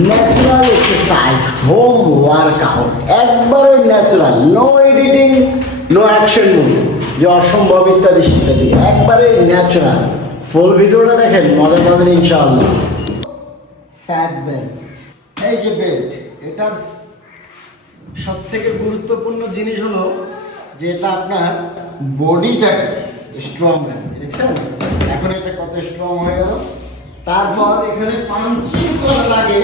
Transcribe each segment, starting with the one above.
Natural exercise home workout, একবারে natural, no editing, no action move, যে অসম্ভব ইত্যাদি ইত্যাদি, একবারে ন্যাচারাল। ফুল ভিডিওটা দেখেন, মজা পাবেন ইনশাআল্লাহ। ফ্যাট বেল্ট, এই যে বেল্ট, এটার সব থেকে গুরুত্বপূর্ণ জিনিস হলো যে এটা আপনার বডিটাকে স্ট্রং রাখবে। দেখছেন এখন এটা কত স্ট্রং হয়ে গেল। তারপর এখানে পাঞ্চিং করার আগে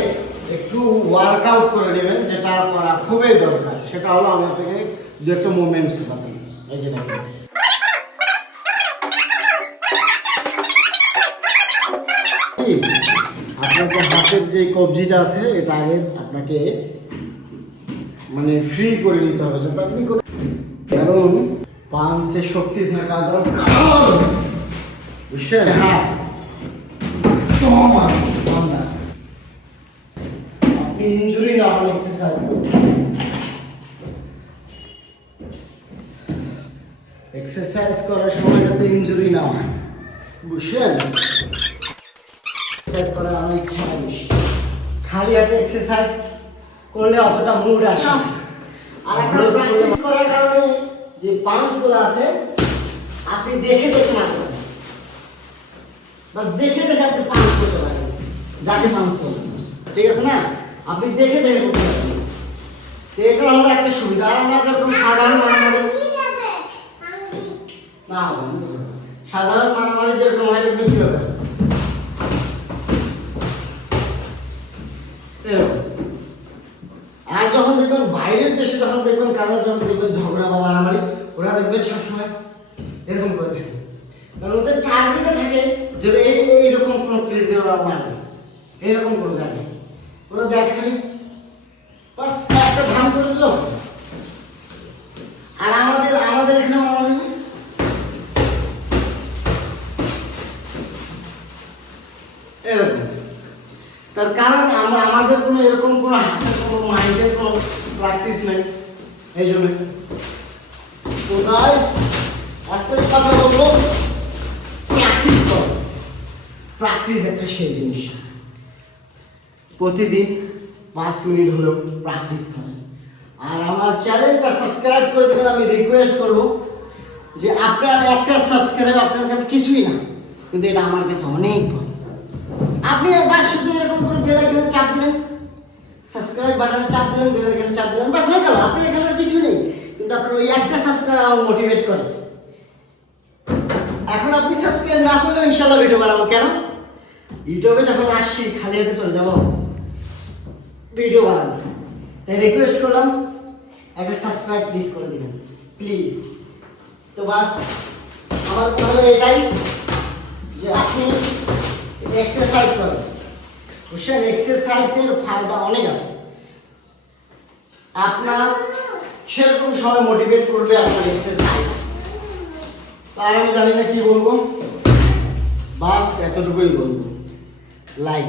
একটু ওয়ার্কআউট করে নেবেন, যেটা করা খুবই দরকার। সেটা হলো আমি আপনাকে দু একটা মুভমেন্টস বাতাই। এই যে দেখেন, আপনার হাতের যে কবজিটা আছে এটা আগে আপনাকে মানে ফ্রি করে নিতে হবে, যাতে আপনি কারণ পাঞ্চে শক্তি থাকা দরকার, বুঝছেন? হ্যাঁ, কম আছে, কম না। আপনি ইনজুরি না হলে এক্সারসাইজ করবেন। এক্সারসাইজ করার সময় যাতে ইনজুরি না হয়, বুঝছেন? এক্সারসাইজ করার আমার ইচ্ছা বেশি, খালি হাতে এক্সারসাইজ করলে অতটা মুড আসে। আর আপনার প্র্যাকটিস করার কারণে যে পাঞ্চগুলো আছে আপনি দেখে দেখে মারবেন, বাস দেখে দেখে আপনি পাঞ্চ করতে পারেন, যাকে পাঞ্চ করবেন, ঠিক আছে না? আপনি দেখে দেখে করতে পারেন। তো এটা হলো একটা সুবিধা। আর আমরা যখন সাধারণ মারামারি না হবে, সাধারণ মারামারি যেরকম হয় দেখবেন কি হবে, আর যখন দেখবেন বাইরের দেশে যখন দেখবেন কারোর যখন দেখবেন ঝগড়া বা মারামারি, ওরা দেখবেন সবসময় এরকম করে থাকে, কারণ ওদের টার্গেটে থাকে যে এইরকম কোনো প্লেসে ওরা মারবে, এরকম করে জানে ওরা দেখে বাস একটা ধাম করে দিল। আর আমাদের এখানে মারামারি এরকম, তার কারণ আমাদের কোনো এরকম কোনো হাতের কোনো মাইন্ডের কোনো প্র্যাকটিস নেই, এই জন্য। তো গাইস একটা কথা বলবো, প্র্যাকটিস করো। প্র্যাকটিস একটা সেই জিনিস, প্রতিদিন 5 মিনিট হলেও প্র্যাকটিস করেন। আর আমার চ্যানেলটা সাবস্ক্রাইব করে দেবেন। আমি রিকোয়েস্ট করবো যে আপনার একটা সাবস্ক্রাইব আপনার কাছে কিছুই না, কিন্তু এটা আমার কাছে অনেক বড়। আপনি বাস শুধু এরকম করে বেল আইকনে চাপ দিলেন, সাবস্ক্রাইব বাটনে চাপ দিলেন, বেল আইকনে চাপ দিলেন, বাস হয়ে গেল। আপনার এখানে কিছু নেই, কিন্তু আপনার ওই একটা সাবস্ক্রাইব আমার মোটিভেট করে। এখন আপনি সাবস্ক্রাইব না করলেও ইনশাআল্লাহ ভিডিও বানাবো। কেন? ইউটিউবে যখন আসছি খালি হাতে চলে যাবো ভিডিও বানাবো। তাই রিকোয়েস্ট করলাম একটা সাবস্ক্রাইব প্লিজ করে দিবেন, প্লিজ। তো বাস আমার কথা এটাই যে আপনি এক্সারসাইজ করেন, বুঝছেন? এক্সারসাইজের ফায়দা অনেক আছে। আপনার সেরকম সবাই মোটিভেট করবে আপনার এক্সারসাইজ। আর আমি জানি না কি বলবো, বাস এতটুকুই বলবো। লাইক